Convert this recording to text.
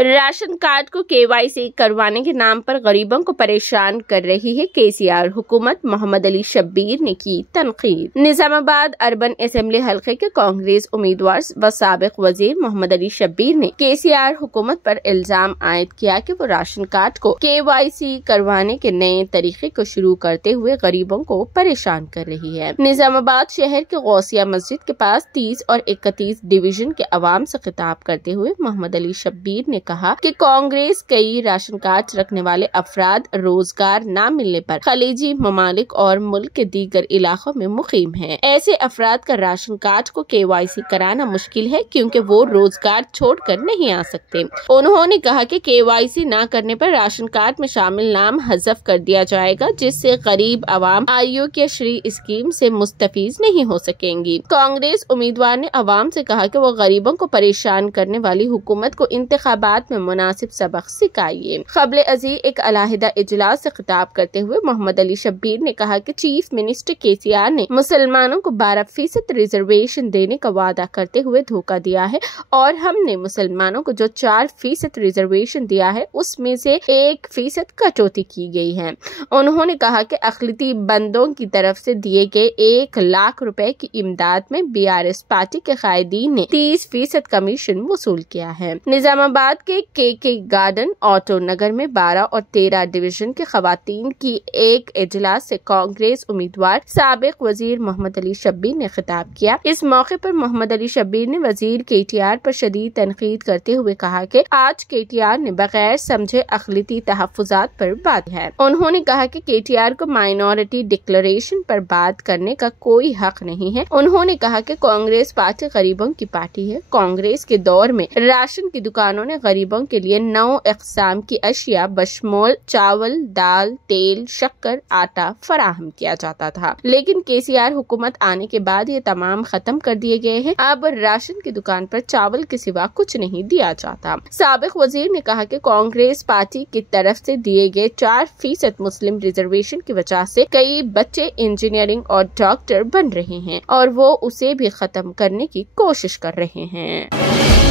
Ration card को KYC करवाने के नाम पर गरीबों को परेशान कर रही है KCR हुकूमत। मोहम्मद अली शब्बीर ने की तनकीद। निजामाबाद अर्बन असेंबली हल्के के कांग्रेस उम्मीदवार व साबिक वजीर मोहम्मद अली शब्बीर ने KCR हुकूमत पर इल्जाम आयद किया कि वो राशन कार्ड को KYC करवाने के नए तरीके को शुरू करते हुए गरीबों को परेशान कर रही है। निजामाबाद शहर के गौसिया मस्जिद के पास 30 और 31 डिवीजन के अवाम से खिताब करते हुए मोहम्मद अली शब्बीर ने कहा कि कांग्रेस कई राशन कार्ड रखने वाले अफराद रोजगार न मिलने पर खलीजी ममालिक और मुल्क के दीगर इलाकों में मुकीम हैं। ऐसे अफराद का राशन कार्ड को KYC कराना मुश्किल है क्योंकि वो रोजगार छोड़कर नहीं आ सकते। उन्होंने कहा कि KYC न करने पर राशन कार्ड में शामिल नाम हज़फ कर दिया जाएगा, जिससे गरीब आवाम आरोग्यश्री स्कीम से मुस्तफीज नहीं हो सकेंगी। कांग्रेस उम्मीदवार ने अवाम से कहा कि वो गरीबों को परेशान करने वाली हुकूमत को इंतखाबात में मुनासिब सबक सिखाइए। क़ब्ल अज़ी एक अलहदा इजलास से खिताब करते हुए मोहम्मद अली शब्बीर ने कहा कि चीफ मिनिस्टर KCR ने मुसलमानों को 12% रिजर्वेशन देने का वादा करते हुए धोखा दिया है और हमने मुसलमानों को जो 4% रिजर्वेशन दिया है उसमें से 1% कटौती की गई है। उन्होंने कहा कि अक़लियती बंदों की तरफ से दिए गए 1 लाख रुपए की इमदाद में BRS पार्टी के कायदीन ने 30% कमीशन वसूल किया है। निजामाबाद के KK गार्डन ऑटो नगर में 12 और 13 डिवीजन के खवातीन की एक इजलास से कांग्रेस उम्मीदवार साबिक वजीर मोहम्मद अली शब्बीर ने खिताब किया। इस मौके पर मोहम्मद अली शब्बीर ने वजीर KTR पर शदीद तनकीद करते हुए कहा कि आज KTR ने बगैर समझे अक़लियती तहफ़्फ़ुज़ात पर बात है। उन्होंने कहा कि KTR को माइनॉरिटी डिक्लेरेशन पर बात करने का कोई हक नहीं है। उन्होंने कहा कि कांग्रेस पार्टी गरीबों की पार्टी है। कांग्रेस के दौर में राशन की दुकानों ने गरीबों के लिए 9 अक़साम की अशिया बशमूल चावल, दाल, तेल, शक्कर, आटा फराहम किया जाता था, लेकिन KCR हुकूमत आने के बाद ये तमाम खत्म कर दिए गए हैं। अब राशन की दुकान पर चावल के सिवा कुछ नहीं दिया जाता। साबिक वजीर ने कहा कि कांग्रेस पार्टी की तरफ से दिए गए 4% मुस्लिम रिजर्वेशन की वजह से कई बच्चे इंजीनियरिंग और डॉक्टर बन रहे हैं और वो उसे भी खत्म करने की कोशिश कर रहे हैं।